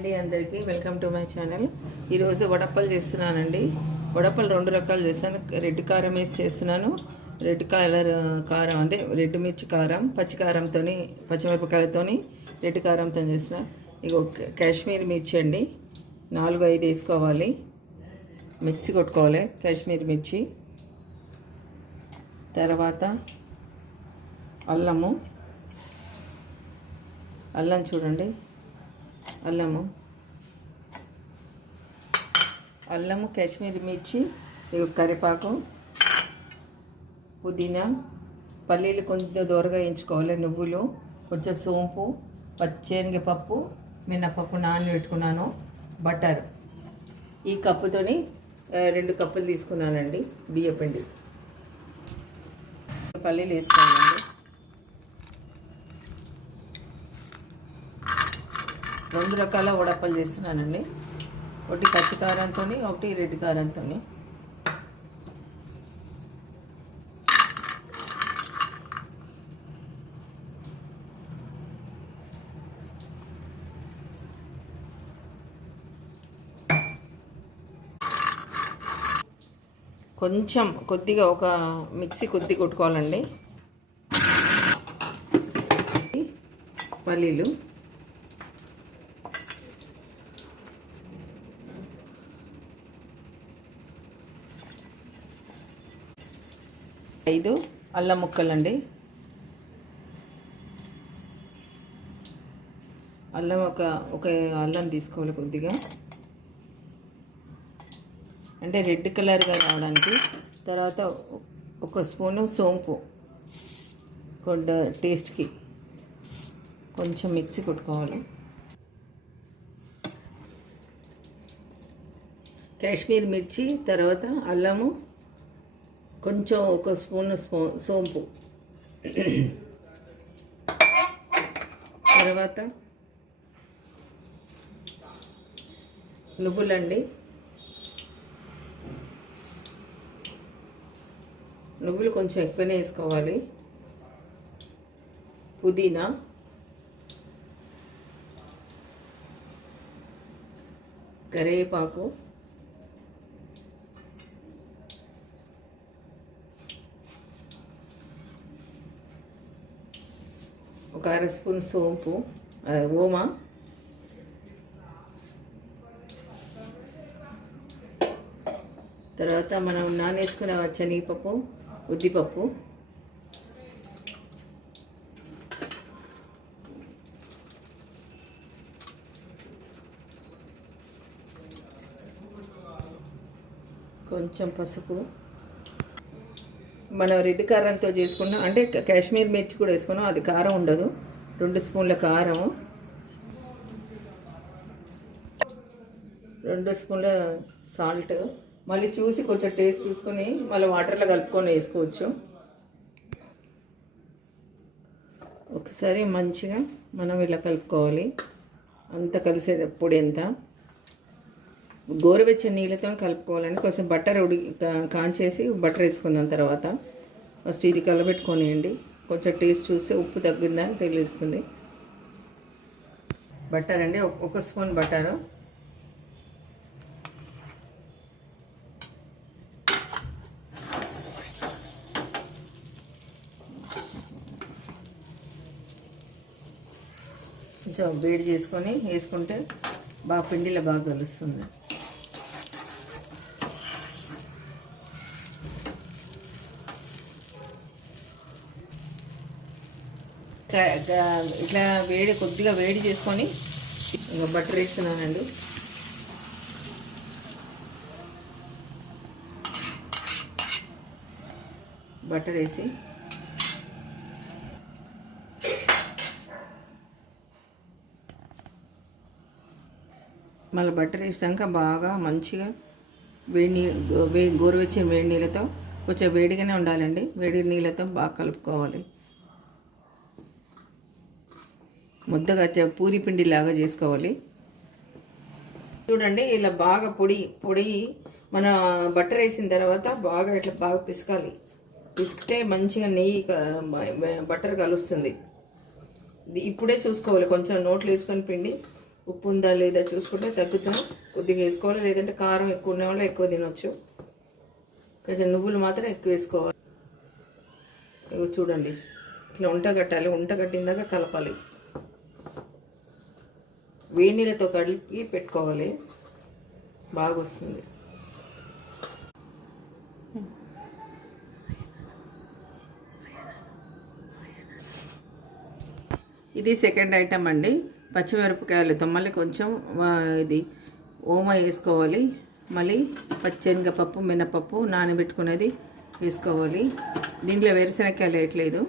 అండి అందరికీ welcome to my channel. ఈరోజు వడప్పలు చేస్తున్నానండి. వడప్పలు రెండు రకాలు చేస్తాను. రెడ్ కారం వేసి చేస్తున్నాను. రెడ్ కలర్ కారం అంటే రెడ్ మిర్చి కారం, పచ్చి కారంతో పచ్చిమిరపకాయలతో రెడ్ కారంతో చేస్తున్నా. ఇగో కాశ్మీర్ మిర్చి అండి, 4-5 వేసుకోవాలి. మిక్సీ కొట్టుకోవాలి కాశ్మీర్ మిర్చి. తర్వాత అల్లం చూడండి, అల్లము కాశ్మీర్ మిర్చి, కరివేపాకు, పుదీనా, పల్లీలు కొంచెం దూరగా వేయించుకోవాలి, నువ్వులు, కొంచెం సోంపు, పచ్చెనగపప్పు, మినపప్పు నానబెట్టుకున్నాను, బటర్. ఈ కప్పుతోని 2 కప్పులు తీసుకున్నానండి బియ్యపిండి. పల్లీలు వేసుకోవాలండి. 2 రకాల వడప్పలు చేస్తున్నానండి. ఒకటి పచ్చి కారంతో, ఒకటి రెడ్ కారంతో. కొద్దిగా ఒక మిక్సీ కొట్టుకోవాలండి. పల్లీలు, ఐదు అల్లం ముక్కలండి. అల్లం ఒక అల్లం తీసుకోవాలి కొద్దిగా, అంటే రెడ్ కలర్గా రావడానికి. తర్వాత 1 స్పూను సోంపు టేస్ట్కి కొంచెం మిక్సీ కొట్టుకోవాలి. కాశ్మీర్ మిర్చి, తర్వాత అల్లము, కొంచెం 1 స్పూను సోంపు, తర్వాత నువ్వులండి. నువ్వులు కొంచెం ఎక్కువనే వేసుకోవాలి. పుదీనా, కరివేపాకు, ఒక 1/2 స్పూన్ సోంపు, ఓమా, తర్వాత మనం నానేసుకున్న శనగపప్పు, ఉద్దిపప్పు, కొంచెం పసుపు. మనం రెడ్ కారంతో చేసుకున్నాం అంటే కాశ్మీర్ మిర్చి కూడా వేసుకున్నాం, అది కారం ఉండదు. 2 స్పూన్ల కారం, 2 స్పూన్ల సాల్ట్. మళ్ళీ చూసి కొంచెం టేస్ట్ చూసుకొని మళ్ళీ వాటర్లో కలుపుకొని వేసుకోవచ్చు. ఒకసారి మంచిగా మనం ఇలా కలుపుకోవాలి, అంత కలిసేది పొడి అంతా. గోరువెచ్చని నీళ్ళతో కలుపుకోవాలండి. కొంచెం బటర్ కాంచేసి బటర్ వేసుకుందాం. తర్వాత ఫస్ట్ ఇది కలబెట్టుకోనియండి. కొంచెం టేస్ట్ చూస్తే ఉప్పు తగ్గిందని తెలుస్తుంది. బటర్ అండి, 1 స్పూన్ బటరు, కొంచెం వేడి చేసుకొని వేసుకుంటే బాగా పిండిలో బాగా కలుస్తుంది. ఇట్లా కొద్దిగా వేడి చేసుకొని ఇంకా బటర్ వేస్తున్నానండి. బటర్ వేసి మళ్ళీ బటర్ వేసినాక బాగా మంచిగా గోరువెచ్చని వేడి నీళ్ళతో, కొంచెం వేడిగానే ఉండాలండి, వేడి నీళ్ళతో బాగా కలుపుకోవాలి. ముద్దగా పూరి పిండి లాగా చేసుకోవాలి. చూడండి, ఇలా బాగా పొడి మన బటర్ వేసిన తర్వాత బాగా ఇట్లా బాగా పిసకాలి. పిసికితే మంచిగా నెయ్యి బటర్ కలుస్తుంది. ఇప్పుడే చూసుకోవాలి, కొంచెం నోట్లు వేసుకొని పిండి ఉప్పు ఉందా లేదా చూసుకుంటే తగ్గుతా కొద్దిగా వేసుకోవాలి, లేదంటే కారం ఎక్కువ ఉన్న వాళ్ళు ఎక్కువ తినొచ్చు. కొంచెం నువ్వులు మాత్రం ఎక్కువ వేసుకోవాలి. ఇవి చూడండి, ఇట్లా ఉంట కట్టాలి. ఉంట కట్టిందాక కలపాలి. వేడి నీళ్ళతో కలిపి పెట్టుకోవాలి, బాగా వస్తుంది. ఇది సెకండ్ ఐటమ్ అండి. పచ్చిమిరపకాయలతో మళ్ళీ కొంచెం ఇది ఓమ వేసుకోవాలి. మళ్ళీ పచ్చెనగపప్పు మినపప్పు నానబెట్టుకునేది వేసుకోవాలి. దీంట్లో వేరుశనగకాయలు వేయట్లేదు.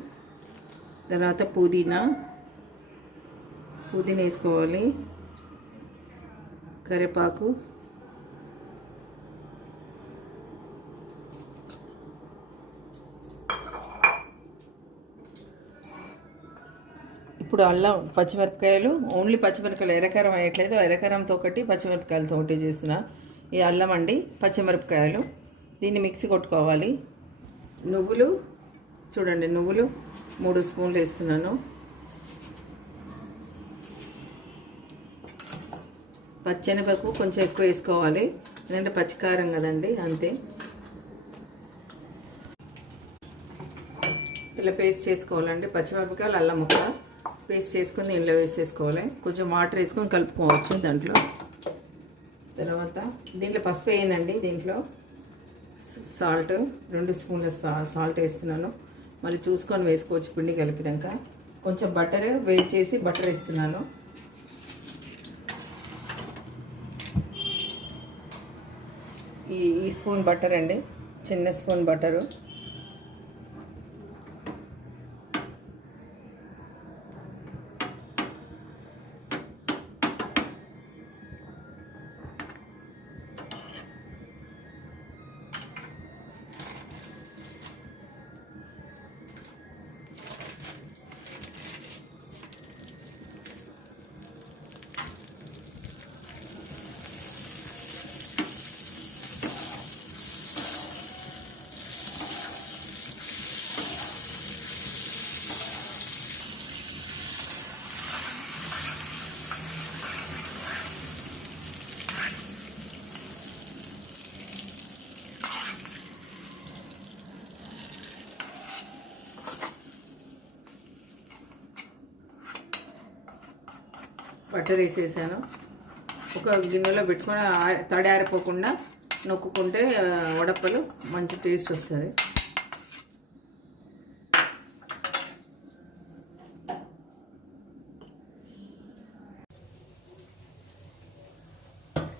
తర్వాత పుదీనా వేసుకోవాలి. కరివేపాకు, ఇప్పుడు అల్లం పచ్చిమిరపకాయలు, ఓన్లీ పచ్చిమిరపకాయలు, ఎర్రకారం వేయట్లేదు. ఎర్రకారంతో ఒకటి పచ్చిమిరపకాయలతో ఒకటి చేస్తున్నా. ఈ అల్లం అండి, పచ్చిమిరపకాయలు, దీన్ని మిక్సీ కొట్టుకోవాలి. నువ్వులు చూడండి, నువ్వులు 3 స్పూన్లు వేస్తున్నాను. పచ్చెనపప్పు కొంచెం ఎక్కువ వేసుకోవాలి, ఎందుకంటే పచ్చికారం కదండి, అంతే. ఇలా పేస్ట్ చేసుకోవాలండి. పచ్చిమిరపకాయలు అల్లం ముక్క పేస్ట్ చేసుకుని దీంట్లో వేసేసుకోవాలి. కొంచెం వాటర్ వేసుకొని కలుపుకోవచ్చు దాంట్లో. తర్వాత దీంట్లో పసుపు వేయనండి. దీంట్లో సాల్ట్ 2 స్పూన్ల సాల్ట్ వేస్తున్నాను. మళ్ళీ చూసుకొని వేసుకోవచ్చు పిండి కలిపినాక. కొంచెం బటర్ వేడి చేసి బటర్ వేస్తున్నాను. ఈ స్పూన్ బటర్ అండి, చిన్న స్పూన్ బటరు. బటర్ వేసేసాను. ఒక గిన్నెలో పెట్టుకొని తడి ఆరిపోకుండా నొక్కుంటే వడప్పలు మంచి టేస్ట్ వస్తుంది.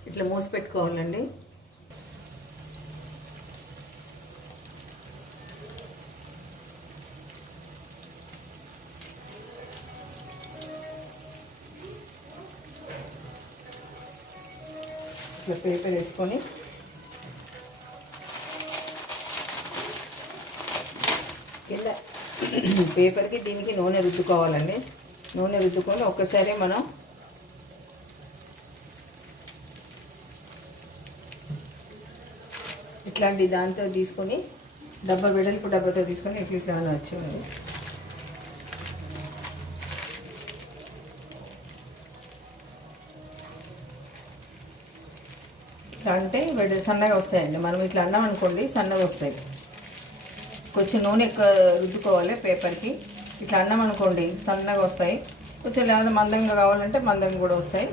ఇట్లా మూసి పెట్టుకోవాలండి. ఇట్లా పేపర్ వేసుకొని కింద పేపర్కి దీనికి నూనె రుద్దుకోవాలండి. నూనె రుద్దుకొని ఒక్కసారి మనం ఇట్లాంటి దాంతో తీసుకొని డబ్బా వెడల్పు డబ్బాతో తీసుకొని ఇట్లా వచ్చేవాడి. ఇట్లా అంటే సన్నగా వస్తాయండి. మనం ఇట్లా అన్నాం అనుకోండి సన్నగా వస్తాయి. కొంచెం నూనె ఎక్కువ రుద్దుకోవాలి పేపర్కి. ఇట్లా అన్నాం అనుకోండి సన్నగా వస్తాయి. కొంచెం లేదా మందంగా కావాలంటే మందంగా కూడా వస్తాయి.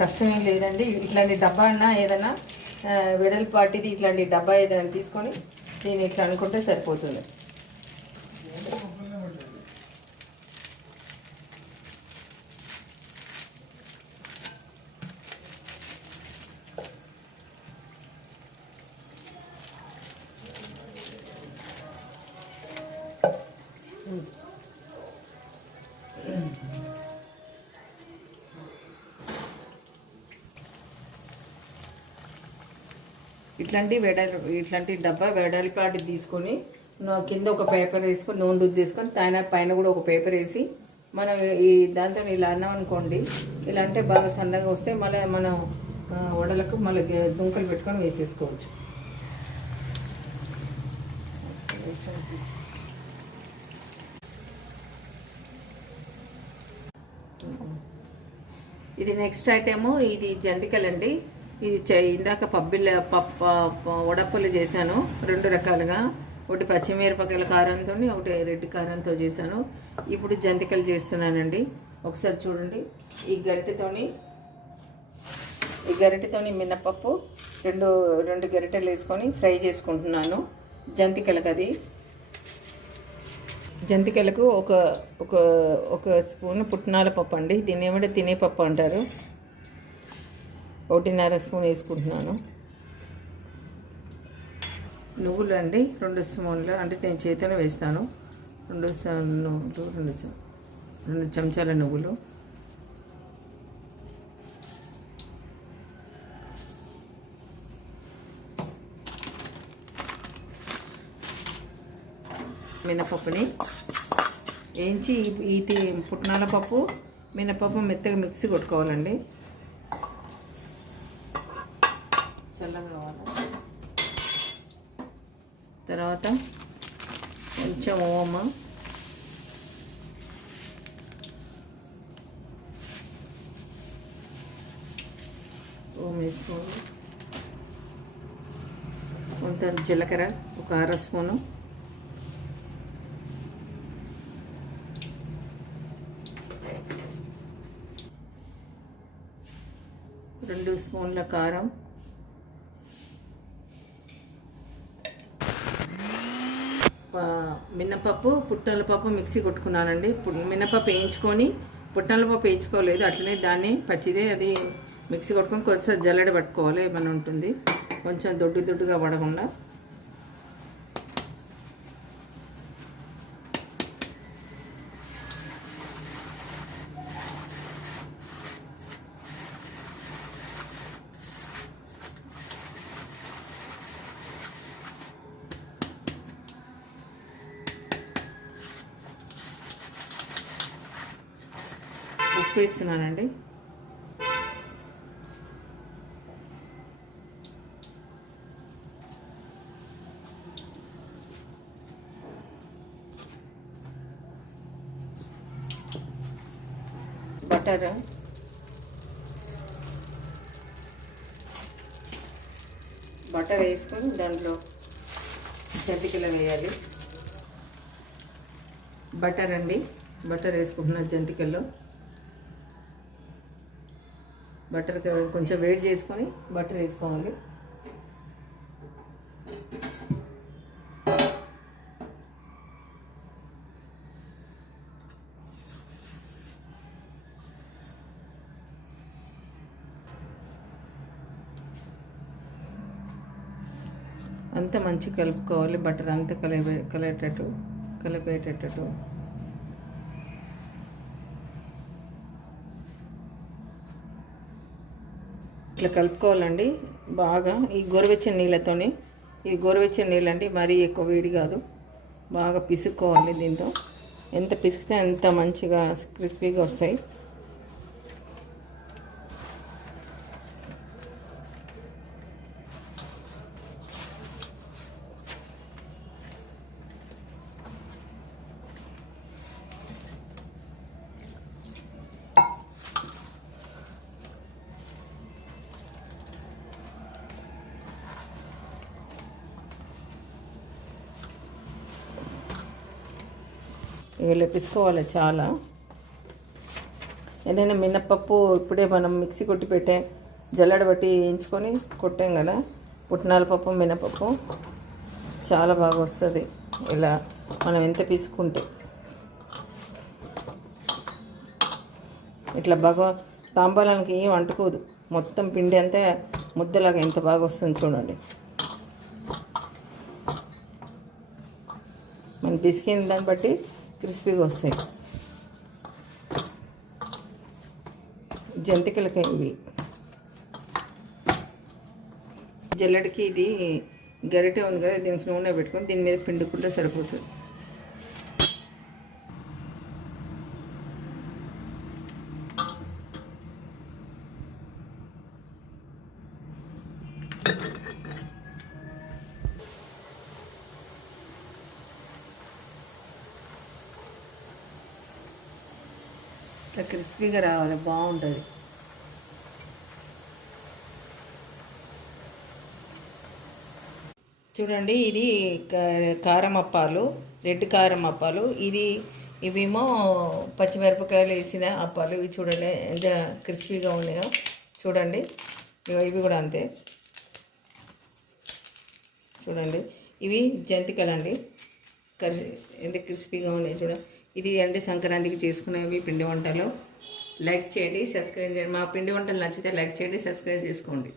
కష్టమేం లేదండి. ఇట్లాంటి డబ్బా అన్నా ఏదైనా వెడల్పాటిది ఇట్లాంటి డబ్బా ఏదైనా తీసుకొని దీన్ని ఇట్లా అనుకుంటే సరిపోతుంది. ఇట్లాంటి డబ్బా వెడల్పాటి తీసుకొని కింద ఒక పేపర్ వేసుకొని నూనె రుద్ది తీసుకొని పైన కూడా ఒక పేపర్ వేసి మనం ఈ దాంతో ఇలా అన్నాం అనుకోండి. ఇలా అంటే బాగా సన్నగా వస్తే మళ్ళీ మనం వడలకు మళ్ళీ దుంకలు పెట్టుకొని వేసేసుకోవచ్చు. ఇది నెక్స్ట్ ఐటెము, ఇది జంతికలండి. ఇది ఇందాక వడపల్లి చేశాను 2 రకాలుగా. ఒకటి పచ్చిమిరపకాయల కారంతో, ఒకటి రెడ్ కారంతో చేశాను. ఇప్పుడు జంతికలు చేస్తున్నానండి. ఒకసారి చూడండి. ఈ గరిటెతోని మినపప్పు రెండు గరిటెలు వేసుకొని ఫ్రై చేసుకుంటున్నాను జంతికలకు. జంతికలకు ఒక స్పూన్ పుట్నాల పప్పు అండి. దీన్ని ఏమంటే తినే పప్పు అంటారు. 1.5 స్పూన్ వేసుకుంటున్నాను. నువ్వులు అండి 2 స్పూన్లు, అంటే నేను చేతిలో వేస్తాను. 2 చెంచాల నువ్వులు. మినపప్పుని వేయించి ఇది పుట్నాల పప్పు మినపప్పు మెత్తగా మిక్సీ కొట్టుకోవాలండి. చల్లగా కావాలి. తర్వాత కొంచెం ఓమ, వేసుకోవాలి. కొంత జీలకర్ర ఒక 1/2 స్పూను, రెండు స్పూన్ల కారం, మినపప్పు పుట్నాల పప్పు మిక్సీ కొట్టుకున్నానండి. మినపప్పు వేయించుకొని పుట్నాల పప్పు వేయించుకోలేదు, అట్లనే దాన్ని పచ్చిదే అది మిక్సీ కొట్టుకొని కొంచెం జల్లెడ పట్టుకోవాలి. ఏమైనా ఉంటుంది కొంచెం దొడ్డుగా పడకుండా. ఉప్పు వేస్తున్నానండి. బటర్ వేసుకొని దాంట్లో జంతికలు వేయాలి. బటర్ అండి, బటర్ వేసుకుంటున్న జంతికల్లో. బటర్ కొంచెం వేడి చేసుకొని బటర్ వేసుకోవాలి. అంతా మంచిగా కలుపుకోవాలి. బటర్ అంతా కలిపేటట్టు. ఇట్లా కలుపుకోవాలండి బాగా. ఈ గోరువెచ్చని నీళ్ళతోని, ఇది గోరువెచ్చని నీళ్ళండి, మరీ ఎక్కువ వేడి కాదు. బాగా పిసుక్కోవాలి. దీంతో ఎంత పిసికితే అంత మంచిగా క్రిస్పీగా వస్తాయి. ఇవి పిసుకోవాలి చాలా. ఏదైనా మినపప్పు ఇప్పుడే మనం మిక్సీ కొట్టి పెట్టే జల్లెడ బట్టి వేయించుకొని కొట్టాం కదా, పుట్నాల పప్పు మినపప్పు చాలా బాగా వస్తుంది ఇలా మనం ఎంత పిసుకుంటే. ఇట్లా బాగా తాంబాలానికి ఏం అంటుకోదు, మొత్తం పిండి అంతా ముద్దలాగా ఎంత బాగా వస్తుంది చూడండి. మనం పిసికిన దాన్ని బట్టి క్రిస్పీగా వస్తాయి జంతికలకి. ఇవి జల్లెడకి ఇది గరిటె ఉంది కదా, దీనికి నూనె పెట్టుకొని దీని మీద పిండుకుంటే సరిపోతుంది. ఇట్లా క్రిస్పీగా రావాలి, బాగుంటుంది. చూడండి, ఇది కారం అప్పాలు, రెడ్ కారం అప్పాలు. ఇవేమో పచ్చిమిరపకాయలు వేసిన అప్పాలు. ఇవి చూడండి ఎంత క్రిస్పీగా ఉన్నాయో చూడండి. ఇవి కూడా అంతే చూడండి. ఇవి జంతికలండి, ఎంత క్రిస్పీగా ఉన్నాయి చూడండి. ఇది అండి సంక్రాంతికి చేసుకునేవి పిండి వంటలు. లైక్ చేయండి, సబ్స్క్రైబ్ చేయండి. మా పిండి వంటలు నచ్చితే లైక్ చేయండి, సబ్స్క్రైబ్ చేసుకోండి.